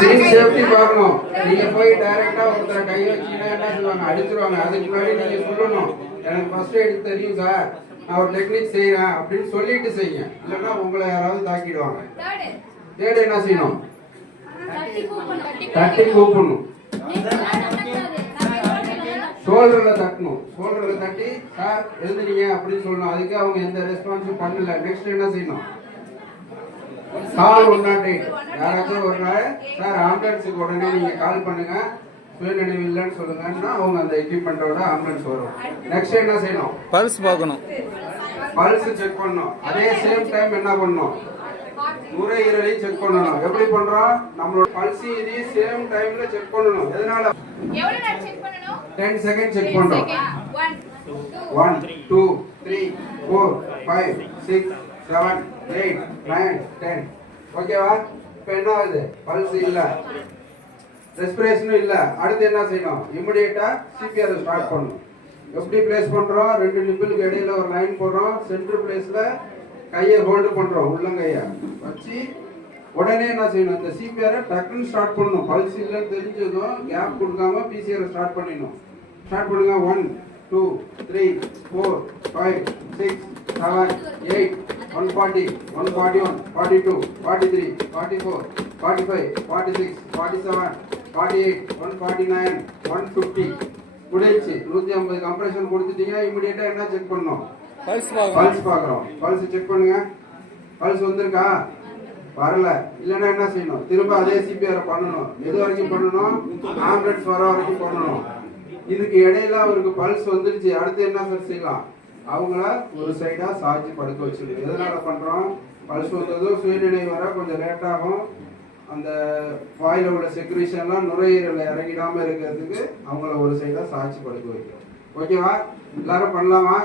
Seat safety பார்க்கணும். நீங்க போய் டைரக்டா ஒருத்தர கை வச்சீங்கன்னா என்ன சொல்லுவாங்க, அடிச்சிருவாங்க. அதுக்கு முன்னாடி நீங்க சொல்லணும், எனக்கு ஃபர்ஸ்ட் எய்ட் தெரியும் சார், நான் ஒரு டெக்னிக் செய்யறேன் அப்படின்னு சொல்லிட்டு செய்யுங்க. இல்லைன்னா உங்களை யாராவது தாக்கிடுவாங்க. தேர்டு என்ன செய்யணும், தட்டி கூப்பிடணும். ஷோல்டர்ல தட்டணும். ஷோல்டர்ல தட்டி சார் எழுதுறீங்க அப்படின்னு சொல்லணும். அதுக்கு அவங்க எந்த ரெஸ்பான்ஸும் பண்ணல. நெக்ஸ்ட் என்ன செய்யணும், கால் 108. யாராச்சும் ஒரு நாள் சார் ஆம்புலன்ஸுக்கு உடனே நீங்க கால் பண்ணுங்க, சுயநினைவு இல்லைன்னு சொல்லுங்கன்னா அவங்க அந்த எக்யூப்மெண்டோட ஆம்புலன்ஸ் வரும். நெக்ஸ்ட் என்ன செய்யணும், பல்ஸ் பார்க்கணும். பல்ஸ் செக் பண்ணணும். அதே சேம் டைம் என்ன பண்ணணும், நுரையீரலையும் செக் பண்ணணும். எப்படி பண்றோம், நம்மளோட பல்ஸ் இதையும் சேம் டைம்ல செக் பண்ணணும். எதனால 10 செகண்ட் செக் பண்றோம். 1 2 3 4 5 6 7 8 9 10. ஓகேவா? இப்போ என்ன ஆகுது, பல்ஸ் இல்ல, ரெஸ்பிரேஷனும் இல்ல. அடுத்து என்ன செய்யணும், இமிடியேட்டா சிபிஆர் ஸ்டார்ட் பண்ணணும். எப்படி பிளேஸ் பண்றோம், ரெண்டு நிப்பிளுக்கு இடையில ஒரு லைன் போடுறோம். சென்டர் பிளேஸ்ல கையை ஹோல்டு பண்றோம், உள்ளங்கைய வச்சு உடனே என்ன செய்யணும், இந்த சிபிஆர் டக்குன்னு ஸ்டார்ட் பண்ணணும். பல்ஸ் இல்லைன்னு தெரிஞ்சதும் கேப் கொடுக்காம பிசிஆர் ஸ்டார்ட் பண்ணிடணும். ஸ்டார்ட் பண்ணுங்க. 1 2 3 4 5 6 7 8 140 141 42 43 44 45 46 47 48 149 150. முடிச்சு 150 கம்ப்ரஷன் கொடுத்துட்டீங்க. இமிடியேட்டா என்ன செக் பண்ணணும், பல்ஸ் பார்க்குறோம். பல்ஸ் செக் பண்ணுங்க. பல்ஸ் வந்திருக்கா, வரல, இல்லைன்னா என்ன செய்யணும், திரும்ப அதே சிபிஆர் பண்ணணும். எது வரைக்கும் பண்ணணும், ஆம்புலன்ஸ் வர வரைக்கும் பண்ணணும். இதுக்கு இடையில அவருக்கு பல்ஸ் வந்துருச்சு. அடுத்து என்ன சார் செய்யலாம், அவங்கள ஒரு சைடா சாய்ச்சி படுக்க வச்சிருக்கு. எதனால பண்றோம், பல்ஸ் வந்ததும் சுயநினைவு வர கொஞ்சம் லேட் ஆகும். அந்த வாயில உள்ள செக்ரேஷன்லாம் நுரையீரல இறங்கிடாம இருக்கிறதுக்கு அவங்கள ஒரு சைடா சாய்ச்சி படுக்க வைக்கிறோம். ஓகேவா? எல்லாரும் பண்ணலாமா?